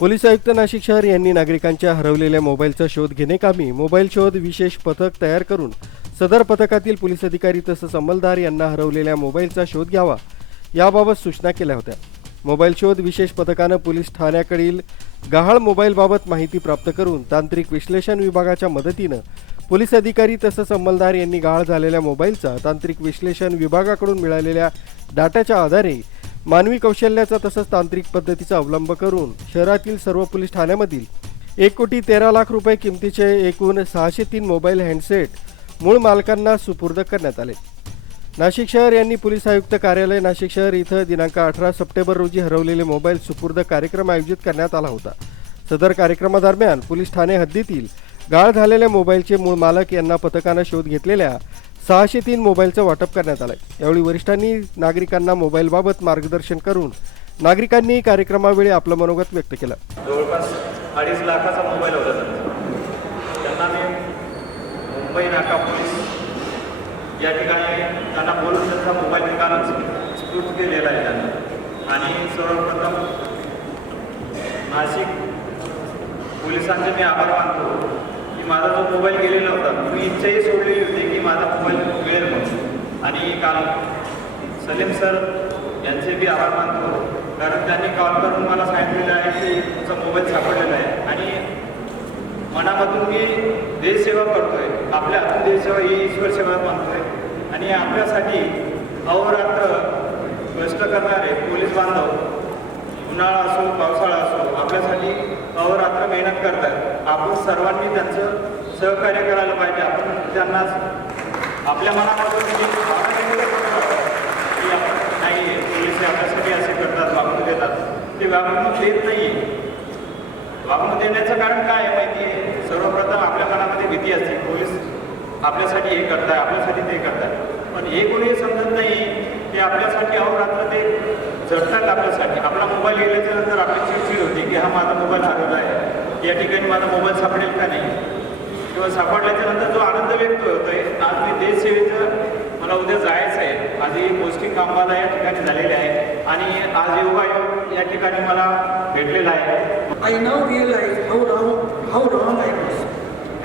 Police आयुक्त नाशिक शहर यांनी नागरिकांच्या हरवलेल्या मोबाईलचा शोध घेणेकामी मोबाईल शोध विशेष पथक तयार करून सदर पथकातील पोलीस अधिकारी तसंच अंमलदार यांना हरवलेल्या मोबाईलचा शोध घ्यावा याबाबत सूचना केल्या होत्या. मोबाईल शोध विशेष पथकानं पोलीस ठाण्याकडील गहाळ मोबाईलबाबत माहिती प्राप्त करून तांत्रिक विश्लेषण विभागाच्या मदतीनं पोलीस अधिकारी तसंच अंमलदार यांनी गहाळ झालेल्या मोबाईलचा तांत्रिक विश्लेषण विभागाकडून मिळालेल्या डाटाच्या आधारे मानवी कौशल्याचा तसंच तांत्रिक पद्धतीचा अवलंब करून शहरातील सर्व पोलीस ठाण्यामधील एक कोटी तेरा लाख रुपये किमतीचे एकूण सहाशे तीन मोबाईल हँडसेट मूळ मालकांना सुपूर्द करण्यात आले. नाशिक शहर यांनी पोलीस आयुक्त कार्यालय नाशिक शहर इथं दिनांक अठरा सप्टेंबर रोजी हरवलेले मोबाईल सुपूर्द कार्यक्रम आयोजित करण्यात आला होता. सदर कार्यक्रमादरम्यान पोलीस ठाणे हद्दीतील गाळ झालेल्या मोबाईलचे मूळ मालक यांना पथकानं शोध घेतलेल्या सहाशे तीन मोबाईलचं वाटप करण्यात आलं यावेळी वरिष्ठांनी नागरिकांना मोबाईलबाबत मार्गदर्शन करून नागरिकांनी कार्यक्रमावेळी आपलं मनोगत व्यक्त केलं. जवळपास अडीच लाखाचा मोबाईल होता त्यांना मी मुंबई नाका पोलीस या ठिकाणी त्यांना बोलून त्यांचा मोबाईल निकालच स्फूर्त केलेला आहे त्यांना. आणि सर्वप्रथम नाशिक पोलिसांचे मी आभार मानतो की माझा जो मोबाईल गेलेला होता मी इच्छाही सोडली माझा मोबाईल वेळ म्हणून आणि काल सलीम सर यांचे बी आभार मानतो. कारण त्यांनी कॉल करून मला सांगितलेलं आहे की तुमचा मोबाईल सापडलेला आहे. आणि मनामधून मी देशसेवा करतोय. आपल्या हातून देशसेवा ही ईश्वर सेवा मानतोय. आणि आपल्यासाठी अहोरात्र कष्ट करणारे पोलीस बांधव उन्हाळा असो पावसाळा असो आपल्यासाठी अहोरात्र मेहनत करतात. आपण सर्वांनी त्यांचं सहकार्य करायला पाहिजे. आपण त्यांना आपल्या मनामधून जी की नाही पोलीस आपल्यासाठी असे करतात वागणूक देतात. ते वागणूक देत नाही वागणूक देण्याचं कारण काय आहे माहिती आहे? सर्वप्रथम आपल्या मनामध्ये भीती असते. पोलीस आपल्यासाठी हे करताय आपल्यासाठी ते करताय. पण हे कोणी समजत नाही ते आपल्यासाठी अहोरात्र ते जडतात आपल्यासाठी. आपला मोबाईल गेल्याच्यानंतर आपली चिडचिड होती की हा माझा मोबाईल हरवला आहे. या ठिकाणी माझा मोबाईल सापडेल का नाही? किंवा सापडल्याच्या नंतर जो आनंद व्यक्त होतोय आज मी देश मला उद्या जायचं आहे माझी पोस्टिंग काम मला या ठिकाणी झालेले आहे आणि आज युवा या ठिकाणी मला भेटलेला आहे. I now real life how row how wrong I goes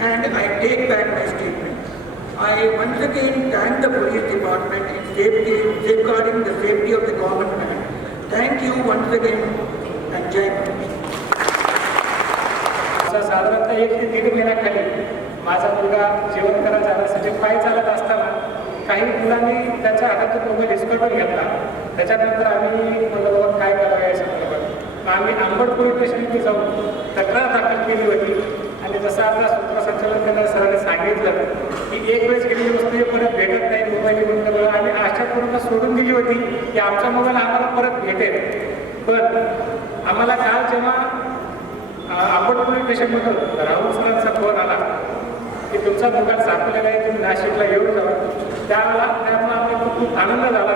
and I take back my statement I once again thank the police department in safety in safeguard the safety of the government thank you once again and जय साधारणतः एक ते दीड महिन्याखाली माझा मुलगा जेवण करा जाण्यासाठी पाय चालत असताना काही मुलांनी त्याच्या हातात मोबाईल हिसकटून घेतला. त्याच्यानंतर आम्ही म्हणलं बाबा काय करावं या संदर्भात आम्ही आंबड पोलीस स्टेशनमध्ये जाऊन तक्रार दाखल केली होती. आणि जसं आता सूत्रसंचालन त्यांना सरांनी सांगितलं की एक वेळेस गेलेली वस्तू हे परत भेटत नाही मोबाईल घेऊन तर आम्ही आशा पूर्ण सोडून दिली होती की आमचा मोबाईल आम्हाला परत भेटेल. पण आम्हाला काल जेव्हा आंबड पोलीस स्टेशनमधून राहुल सरांचा फोन आला की तुमचा मोबाईल सापडलेला आहे तुम्ही नाशिकला येऊन जावा त्यावेळेला त्यामुळे आम्हाला खूप आनंद झाला.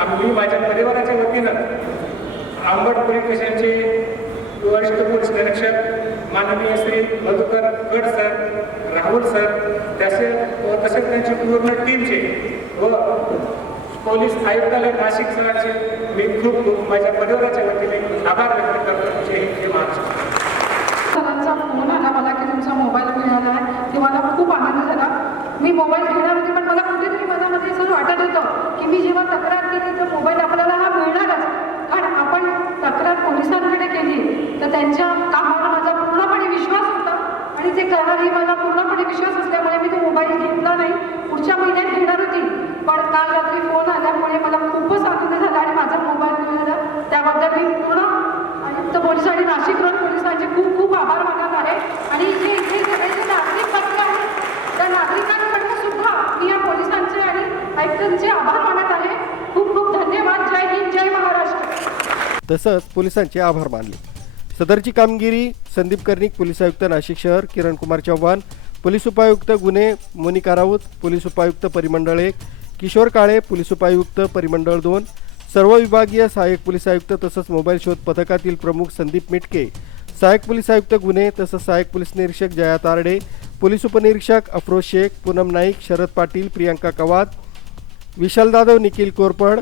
आम्ही माझ्या परिवाराच्या वतीनं आंबट पोलीस स्टेशनचे वरिष्ठ पोलीस निरीक्षक माननीय श्री मधुकर गड सर राहुल सर त्याचे व तसेच त्यांची पूर्ण टीमचे व पोलीस आयुक्तालय नाशिक सरांचे मी खूप खूप माझ्या परिवाराच्या वतीने आभार व्यक्त करतो. जय हिंद महाराष्ट्र. मोबाईल मिळाला आहे. ते मला खूप आनंद झाला. मी मोबाईल घेणार होते पण मला कुठेतरी मनामध्ये असं वाटत होतं की मी जेव्हा तक्रार केली तर मोबाईल आपल्याला हा मिळणारच. कारण आपण तक्रार पोलिसांकडे केली तर त्यांच्या कामावर माझा पूर्णपणे विश्वास होता. आणि ते करणारही मला पूर्णपणे विश्वास असल्यामुळे मी तो मोबाईल घेतला नाही. पुढच्या महिन्यात घेणार होती. पण काल रात्री फोन आल्यामुळे मला खूपच आनंद झाला आणि माझा मोबाईल मिळाला. त्याबद्दल मी पूर्ण आयुक्त पोलीस आणि नाशिक रोड पोलिसांचे खूप खूप आभार मानत आहे. आणि जे इथे सगळे जे नागरिक बसले आहेत त्या नागरिकांकडनं सुद्धा मी या पोलिसांचे आणि आयुक्तांचे आभार मानत आहे. खूप खूप धन्यवाद. जय हिंद जय महाराष्ट्र. तसंच पोलिसांचे आभार मानले. सदरची कामगिरी संदीप कर्णिक पोलीस आयुक्त नाशिक शहर किरण कुमार चव्हाण पोलीस उपायुक्त गुन्हे मोनिका राऊत पोलीस उपायुक्त परिमंडळ एक किशोर काळे पोलीस उपायुक्त परिमंडळ दोन सर्व विभागीय सहाय्यक पोलीस आयुक्त तसंच मोबाईल शोध पथकातील प्रमुख संदीप मिटके सहाय्यक पोलीस आयुक्त गुन्हे तसंच सहाय्यक पोलीस निरीक्षक जया तारडे पोलीस उपनिरीक्षक अफरोज शेख पूनम नाईक शरद पाटील प्रियांका कवाद विशाल जाधव निखिल कोरपड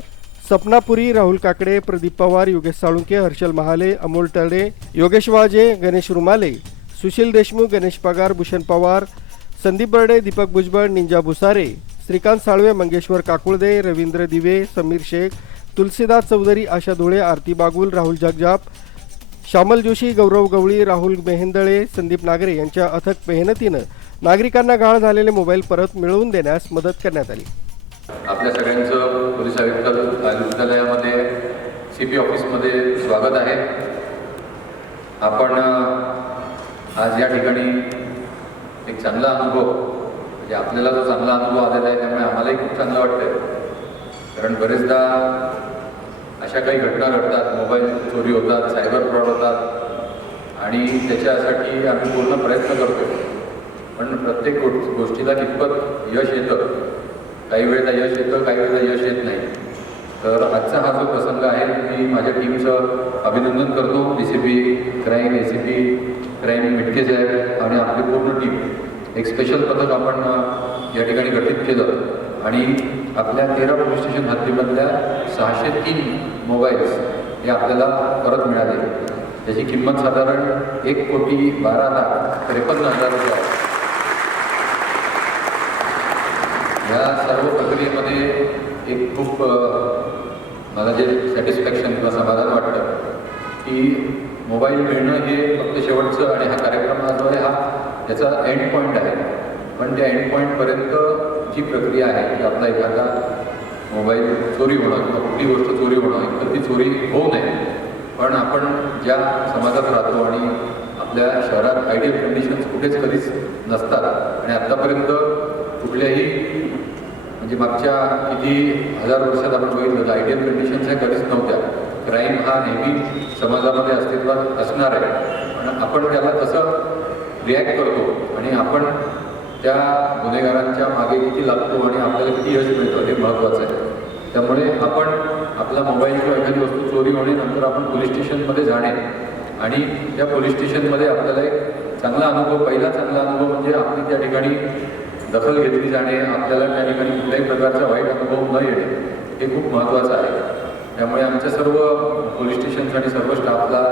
सपनापुरी राहुल काकडे प्रदीप पवार योगेश साळुंके हर्षल महाले अमोल तळे योगेश वाजे गणेश रुमाले सुशील देशमुख गणेश पगार भूषण पवार संदीप बर्डे दीपक भुजबळ निंजा भुसारे श्रीकांत साळवे मंगेश्वर काकुळदे रवींद्र दिवे समीर शेख तुलसीदास चौधरी आशा धुळे आरती बागुल राहुल जगजाप श्यामल जोशी गौरव गवळी राहुल मेहेंदळे संदीप नागरे यांच्या अथक मेहनतीनं नागरिकांना गहाळ झालेले मोबाईल परत मिळवून देण्यास मदत करण्यात आली. आपल्या सगळ्यांचं पोलीस आयुक्त आयुक्तालयामध्ये सी पी ऑफिसमध्ये स्वागत आहे. आपण आज या ठिकाणी एक चांगला अनुभव म्हणजे आपल्याला जो चांगला अनुभव आलेला आहे त्यामुळे आम्हालाही खूप चांगलं वाटतंय. कारण बरेचदा अशा काही घटना घडतात. मोबाईल चोरी होतात सायबर फ्रॉड होतात. आणि त्याच्यासाठी आम्ही पूर्ण प्रयत्न करतो पण प्रत्येक गोष्टीला कितपत यश येतं काही वेळेला यश येतं काही वेळेला यश येत नाही. तर आजचा हा जो प्रसंग आहे मी माझ्या टीमचं अभिनंदन करतो. D C P crime A C P crime Mitke Saheb आणि आपली पूर्ण टीम एक स्पेशल पथक आपण या ठिकाणी गठीत केलं. आणि आपल्या तेरा पोलीस स्टेशन हद्दीमधल्या सहाशे तीन मोबाईल्स हे आपल्याला परत मिळाले. त्याची किंमत साधारण एक कोटी बारा लाख त्रेपन्न हजार रुपये आहे. या सर्व प्रक्रियेमध्ये एक खूप मला जे सॅटिस्फॅक्शन किंवा समाधान वाटतं की मोबाईल मिळणं हे फक्त शेवटचं आणि हा कार्यक्रम हा जो आहे हा त्याचा एंड पॉईंट आहे. पण त्या एंड पॉईंटपर्यंत जी प्रक्रिया आहे की आपला एखादा मोबाईल चोरी होणं किंवा कुठली गोष्ट चोरी होणं एकतर ती चोरी होऊ नये. पण आपण ज्या समाजात राहतो आणि आपल्या शहरात आयडियल कंडिशन्स कुठेच कधीच नसतात आणि आत्तापर्यंत कुठल्याही म्हणजे मागच्या किती हजार वर्षात आपण बघितलं तर आयडियल कंडिशन्स ह्या कधीच नव्हत्या. क्राईम हा नेहमी समाजामध्ये अस्तित्वात असणार आहे. पण आपण त्याला तसं रिॲक्ट करतो आणि आपण त्या गुन्हेगारांच्या मागे किती लागतो आणि आपल्याला किती यश मिळतं हे महत्त्वाचं आहे. त्यामुळे आपण आपला मोबाईल किंवा एखादी वस्तू चोरी होणे नंतर आपण पोलीस स्टेशनमध्ये जाणे आणि त्या पोलीस स्टेशनमध्ये आपल्याला एक चांगला अनुभव पहिला चांगला अनुभव म्हणजे आपली त्या ठिकाणी दखल घेतली जाणे आपल्याला त्या ठिकाणी कुठल्याही प्रकारचा वाईट अनुभव न येणे हे खूप महत्त्वाचं आहे. त्यामुळे आमच्या सर्व पोलीस स्टेशनसाठी सर्व स्टाफला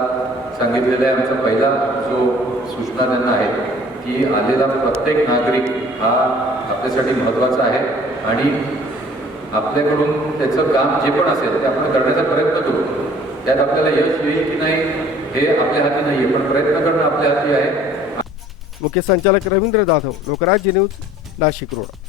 सांगितलेला आहे आमचा पहिला जो सूचना त्यांना आहे की आलेला प्रत्येक नागरिक हा आपल्यासाठी महत्त्वाचा आहे आणि आपल्याकडून त्याचं काम जे पण असेल ते आपण करण्याचा प्रयत्न करू. त्यात आपल्याला यश येईल की नाही हे आपल्या हाती नाही आहे पण प्रयत्न करणं आपल्या हाती आहे. मुख्य संचालक रवींद्र जाधव लोकराज्य न्यूज नाशिक रोड